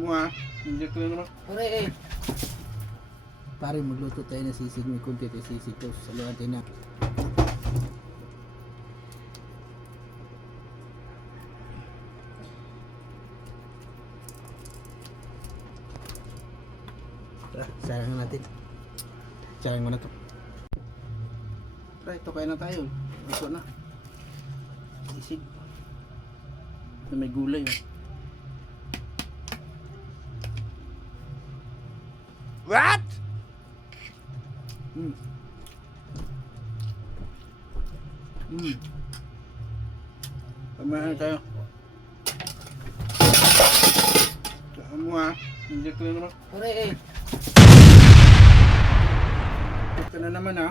mo ha. Hindi ko naman. Pare eh. Pare, magluto tayo ng sisig. May kunti tayo sisig ko. Saluhan tayo na. Tara, sayang natin. Sayang mo na to. Tara, ito kaya na tayo. Ito na. Sisig. Na may gulay. What? Tamahan tayo. Saan mo ha? Hindi ko naman. Pare eh. Ito na naman ha.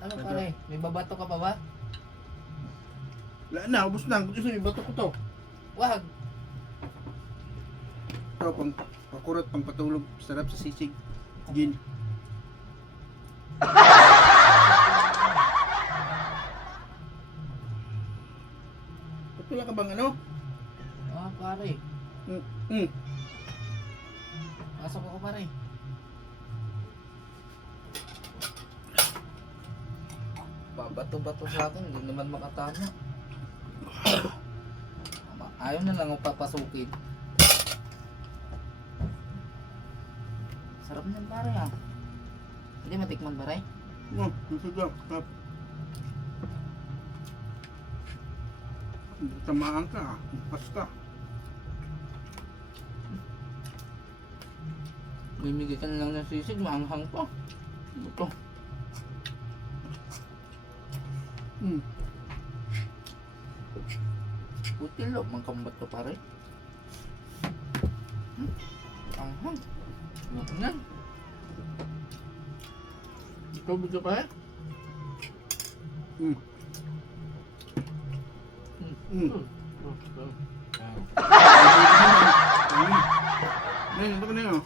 Ano pare? May babato ka pa ba? Wala na, ubos na. Gusto nyo, bato ko to. Wag. Ito, pang pakurat, pang patulog. Sarap sa sisig. Gin. Wala ka bang ano? Ah, pare. Mm. Pasok ako pare. Babato-bato sa akin, hindi naman makatama. Ayaw na lang ako papasukin. Sarap niyan pare ah. Hindi matikman pare? Masarap. Tamaan ka, pas ka. Mimigitan lang ng sisig, maanghang pa. Ito. Puti lo, mangkambat to pare. Anghang. Ano? Ikaw bigla pa eh? Ngayon, ito ka na yun.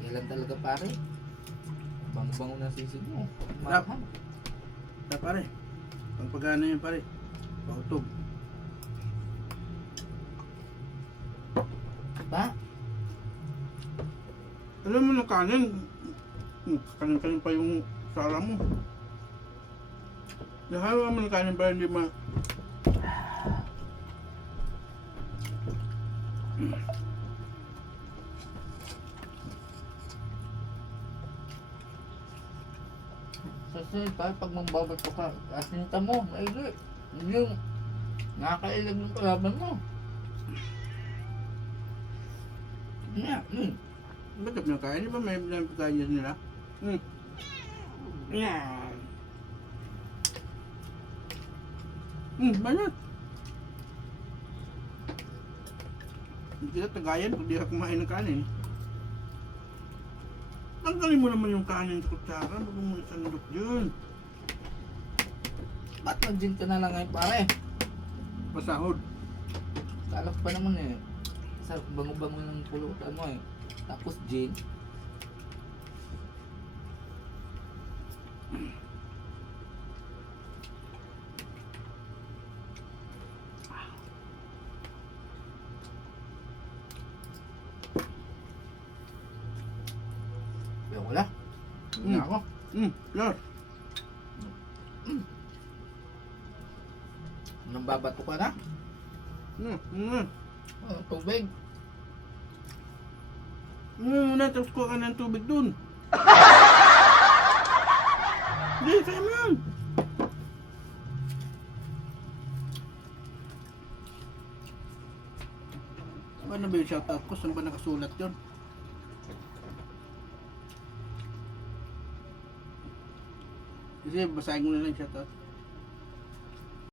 Kailan talaga pare? Bango-bango na sisig mo. Sarap. Mahal. Sarap pare. Pang pagana yun pare. Pautog. Ba? Alam mo ng kanin. Kanin-kanin pa yung sala mo. Nahawa mo ng kanin para hindi ma... Kasi pare, pag mambabato ka, asinta mo, maili. Yung nakakailag ng kalaban mo. Yeah, Ba't na kain? Di ba may pagkain nila? Yan. Banat. Hindi ka tagayan pag di ka kumain ng kanin. Tanggalin mo naman yung kanin sa kutsara. Bago mo isandok yun. ba't nag-gin ka na lang ngayon pare? Pasahod. Kalak pa naman eh. Sa bango-bango ng pulutan mo eh. Tapos gin. Pero wala. Wala ako. Yes. Nang babato ka na? Oh, tubig. Muna, tapos kuha ka ng tubig dun. Hindi, kaya mo yan. Ano ba yung shoutout ko? Saan ba nakasulat yun? Kasi basahin ko na lang yung shoutout.